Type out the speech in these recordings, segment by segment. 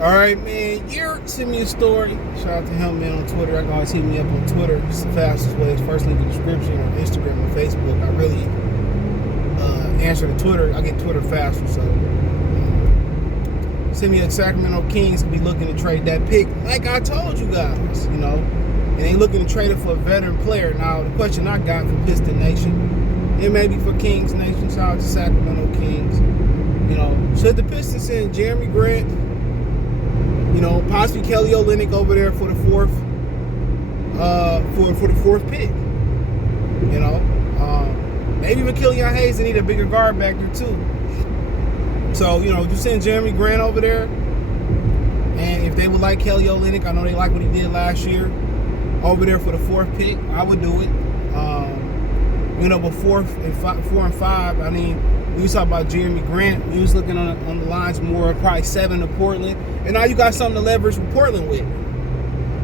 All right, man. Yer send me a story. Shout out to him, man, on Twitter. I can always hit me up on Twitter. It's the fastest way. It's first link in the description, or Instagram or Facebook. I really answer the Twitter. I get Twitter faster, so send me a Sacramento Kings to be looking to trade that pick. Like I told you guys, you know, and they looking to trade it for a veteran player. Now, the question I got from Piston Nation, it may be for Kings Nation. Shout out to Sacramento Kings. You know, should the Pistons send Jerami Grant, you know, possibly Kelly Olynyk over there for the fourth, for the fourth pick? You know, maybe McKillian Hayes, they need a bigger guard back there too. So, you know, you send Jerami Grant over there, and if they would like Kelly Olynyk, I know they like what he did last year, over there for the fourth pick, I would do it. You know, but 4 and 5. I mean, we was talking about Jerami Grant. We was looking on the lines more, probably 7 to Portland. And now you got something to leverage with Portland with.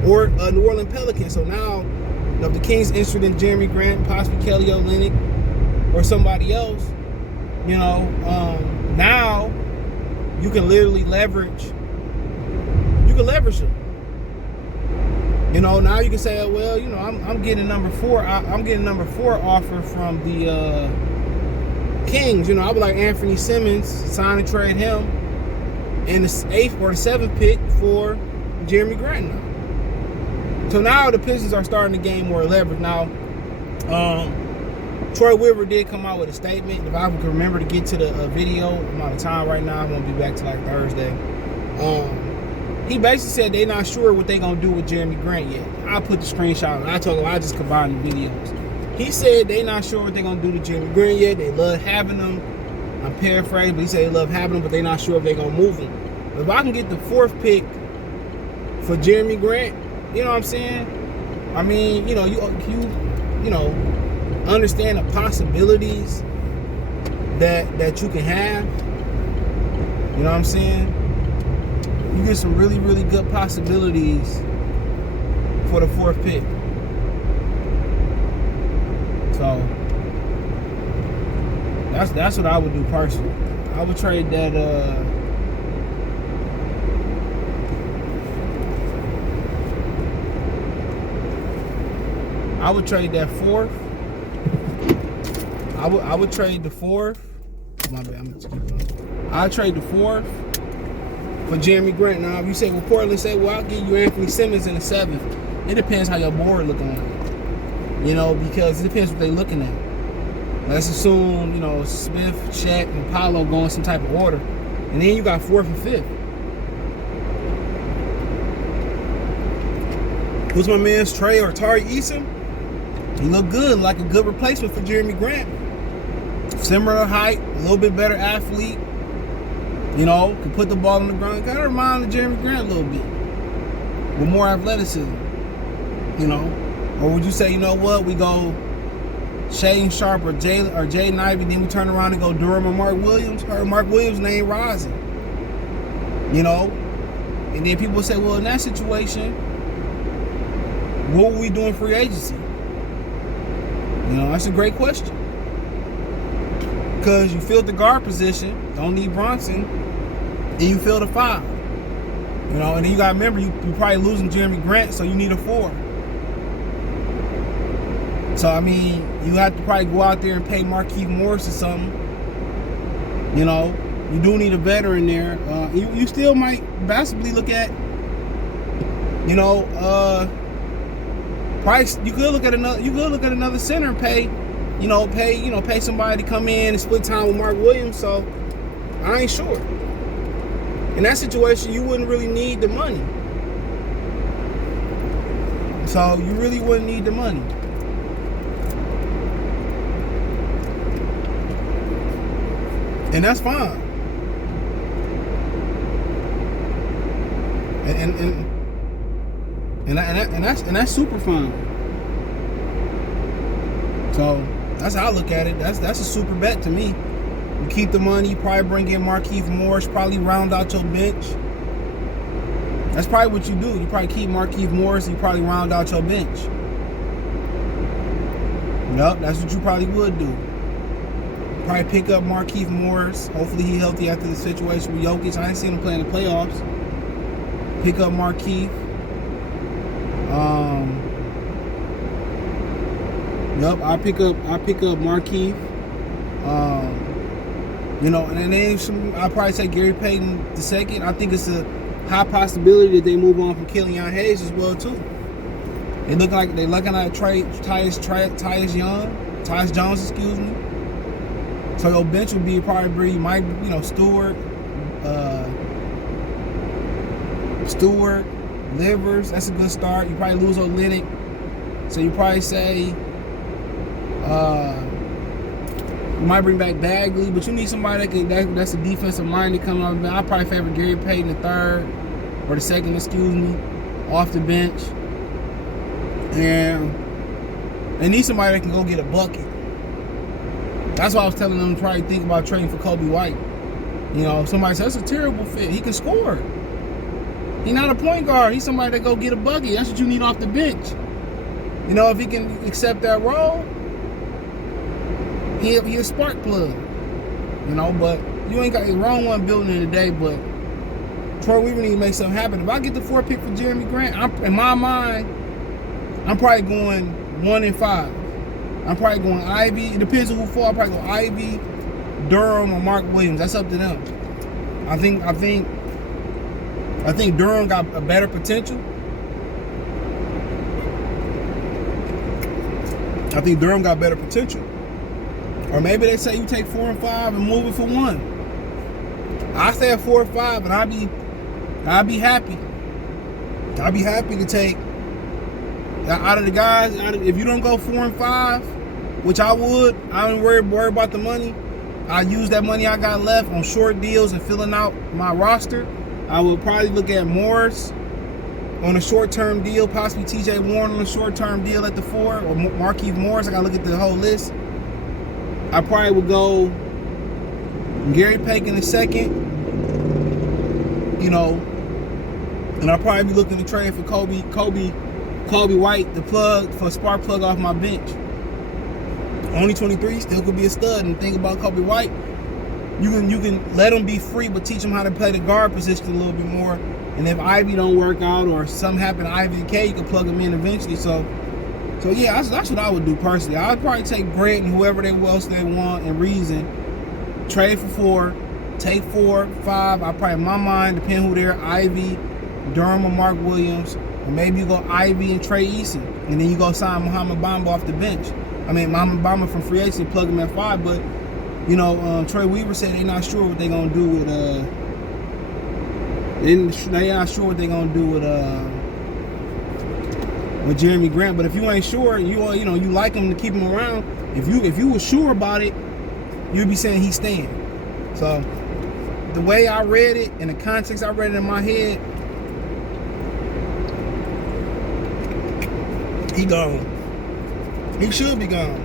Or New Orleans Pelicans. So now, you know, if the Kings interested in Jerami Grant, possibly Kelly Olynyk, or somebody else, you know, now you can literally leverage. You can leverage them. You know, now you can say, well, you know, I'm getting number 4. I'm getting number 4 offer from the Kings. You know, I would like Anthony Simmons, sign and trade him, and the 8th or the 7th pick for Jerami Grant now. So now the Pistons are starting to gain more leverage. Now, Troy Weaver did come out with a statement. If I can remember to get to the video, I'm out of time right now. I won't be back till like Thursday. He basically said they're not sure what they're going to do with Jerami Grant yet. I put the screenshot and I told him I just combined the videos. He said they're not sure what they're going to do to Jerami Grant yet. They love having him. I'm paraphrasing, but he said they love having him, but they're not sure if they're going to move him. But if I can get the 4th pick for Jerami Grant, you know what I'm saying? I mean, you know, you know, understand the possibilities that you can have. You know what I'm saying? You get some really, really good possibilities for the 4th pick. So that's what I would do personally. I would trade that I would trade that 4th. I would trade the 4th. My bad, I'm just keep going. I'd trade the 4th for Jerami Grant. Now, if you say, well, Portland say, well, I'll give you Anthony Simmons in the 7th. It depends how your board looking like. You know, because it depends what they're looking at. Let's assume, you know, Smith, Shaq, and Paolo go in some type of order. And then you got 4th and 5th. Who's my man's Trey or Tari Eason? He looked good, like a good replacement for Jerami Grant. Similar height, a little bit better athlete. You know, can put the ball on the ground. Got to remind of Jerami Grant a little bit. With more athleticism. You know? Or would you say, you know what, we go Shaden Sharp or Jaden Ivey, then we turn around and go Durham or Mark Williams? Or Mark Williams' name rising. You know? And then people say, well, in that situation, what were we doing free agency? You know, that's a great question. Because you filled the guard position, don't need Bronson, and you fill the 5. You know, and then you got to remember, you probably losing Jerami Grant, so you need a 4. So, I mean, you have to probably go out there and pay Markieff Morris or something. You know, you do need a veteran there. You still might possibly look at, you know, price. You could look at another center and pay somebody to come in and split time with Mark Williams. So I ain't sure. In that situation, you wouldn't really need the money. So you really wouldn't need the money. And that's fine. And that's super fine. So that's how I look at it. That's a super bet to me. You keep the money, you probably bring in Markieff Morris, probably round out your bench. That's probably what you do. You probably keep Markieff Morris, you probably round out your bench. Yup, that's what you probably would do. Probably pick up Markieff Morris. Hopefully he's healthy after the situation with Jokic. I ain't seen him play in the playoffs. pick up Markeith. Yup, I pick up Markeith. You know, and then I'll probably say Gary Payton II. I think it's a high possibility that they move on from Killian Hayes as well too. They're looking at Tyus Jones, excuse me. So your bench would be probably Stewart, Livers. That's a good start. You probably lose Olynyk, so you probably say you might bring back Bagley, but you need somebody that's a defensive minded coming off the bench. I probably favor Gary Payton III or the second, excuse me, off the bench. And they need somebody that can go get a bucket. That's why I was telling them to probably think about trading for Kobe White. You know, somebody says that's a terrible fit. He can score. He's not a point guard. He's somebody that go get a bucket. That's what you need off the bench. You know, if he can accept that role, he a spark plug. You know, but you ain't got the wrong one building it today. But Troy Weaver need to make something happen. If I get the 4th pick for Jerami Grant, in my mind, I'm probably going 1 and 5. I'm probably going Ivy. It depends on who fall. I'll probably go Ivy, Durham, or Mark Williams. That's up to them. I think Durham got a better potential. I think Durham got better potential. Or maybe they say you take 4 and 5 and move it for 1. I say at 4 and 5, and I'd be happy. I'd be happy to take out of the guys. If you don't go 4 and 5, which I would, I don't worry about the money. I use that money I got left on short deals and filling out my roster. I would probably look at Morris on a short-term deal, possibly TJ Warren on a short-term deal at the 4, or Markieff Morris. I got to look at the whole list. I probably would go Gary Payton II, you know, and I'll probably be looking to trade for Kobe White, the plug, for a spark plug off my bench. Only 23, still could be a stud. And think about Kobe White, you can let him be free, but teach him how to play the guard position a little bit more. And if Ivy don't work out or something happen to Ivy and K, you can plug him in eventually. So yeah, that's what I would do personally. I'd probably take Grant and whoever else they want and Reason, trade for 4, take 4, 5. I probably, in my mind, depending who they're, Ivy, Durham, or Mark Williams. Or maybe you go Ivy and Trey Eason, and then you go sign Muhammad Bamba off the bench. I mean, Muhammad Bamba from free agency, plug him at 5. But you know, Troy Weaver said they're not sure what they're gonna do with they're not sure what they're gonna do with Jerami Grant. But if you ain't sure, you like him to keep him around. If you were sure about it, you'd be saying he's staying. So the way I read it, in the context I read it in my head, he gone. He should be gone.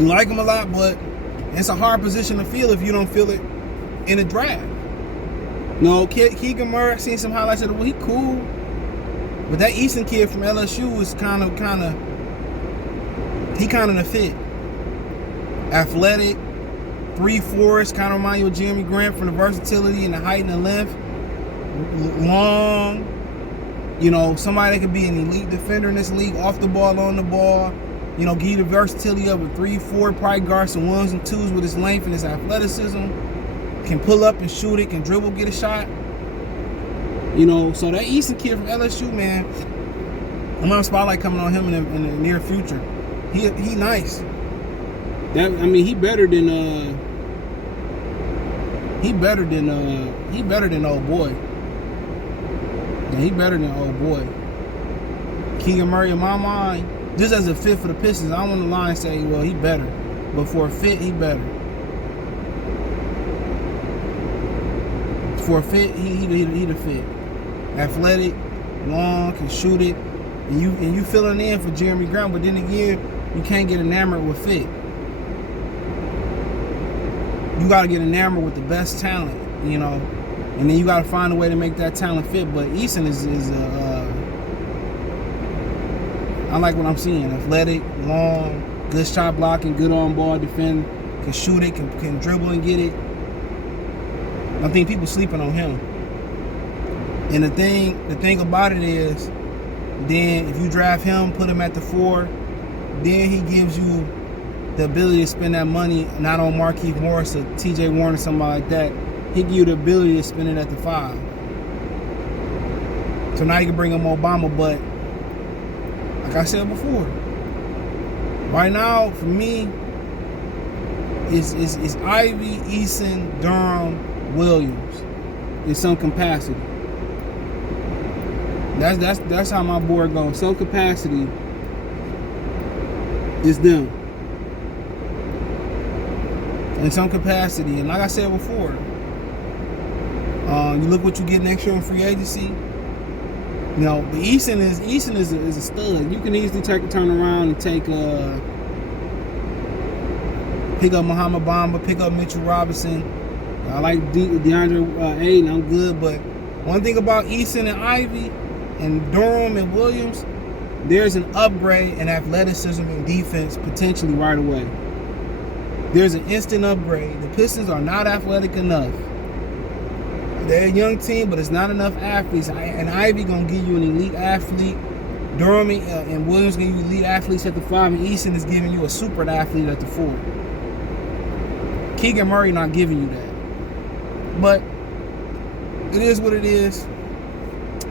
You like him a lot, but it's a hard position to fill if you don't feel it in a draft. No, Keegan Murray, I seen some highlights of it. Well, he cool. But that Easton kid from LSU is kind of the fit. Athletic, 3-4, kind of remind you of Jerami Grant from the versatility and the height and the length. Long. You know, somebody that could be an elite defender in this league, off the ball, on the ball. You know, give you the versatility of a 3-4, probably guard some 1s and 2s with his length and his athleticism. Can pull up and shoot it, can dribble, get a shot. You know, so that Easton kid from LSU, man, I'm on a spotlight coming on him in the near future. He nice. He better than old boy. Yeah, he better than old boy. Keegan Murray, in my mind, just as a fit for the Pistons, I don't want the line to say, well, he better. But for a fit, he better. For a fit, he the fit. Athletic, long, can shoot it, and you filling in for Jerami Grant. But then again, you can't get enamored with fit. You got to get enamored with the best talent, you know, and then you got to find a way to make that talent fit. But Easton is I like what I'm seeing. Athletic, long, good shot blocking, good on ball defend, can shoot it, can dribble and get it. I think people sleeping on him. And the thing about it is, then if you draft him, put him at the 4, then he gives you the ability to spend that money not on Marquise Morris or TJ Warren or somebody like that. He give you the ability to spend it at the 5. So now you can bring him Obama, but like I said before, right now for me, it's Ivy, Eason, Durham, Williams in some capacity. That's how my board goes. Some capacity is them. In some capacity, and like I said before, you look what you get next year in free agency. You know, but Eason is a stud. You can easily turn around and pick up Muhammad Bamba, pick up Mitchell Robinson. I like DeAndre Ayton. I'm good, but one thing about Eason and Ivy and Durham and Williams, there's an upgrade in athleticism and defense potentially right away. There's an instant upgrade. The Pistons are not athletic enough. They're a young team, but it's not enough athletes. And Ivy gonna give you an elite athlete. Durham and Williams gonna give you elite athletes at the 5, and Eason is giving you a super athlete at the 4. Keegan Murray not giving you that. But it is what it is.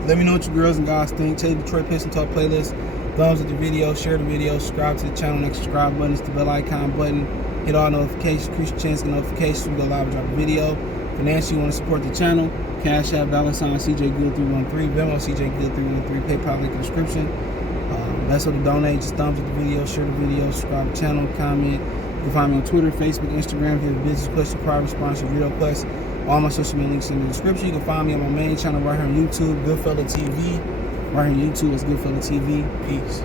Let me know what you girls and guys think. Check the Detroit Pistons Talk playlist. Thumbs up the video, share the video, subscribe to the channel. Next subscribe button is the bell icon button. Hit all notifications, increase your chance to get notifications when we go live and drop a video. Financially, you want to support the channel, Cash App, $CJGill313, Venmo, CJGill313, PayPal link in the description. Best way to donate, just thumbs up the video, share the video, subscribe to the channel, comment. You can find me on Twitter, Facebook, Instagram. If you have a business question, private sponsor, video request, all my social media links in the description. You can find me on my main channel right here on YouTube, Goodfella TV. Right here on YouTube, it's Goodfella TV. Peace.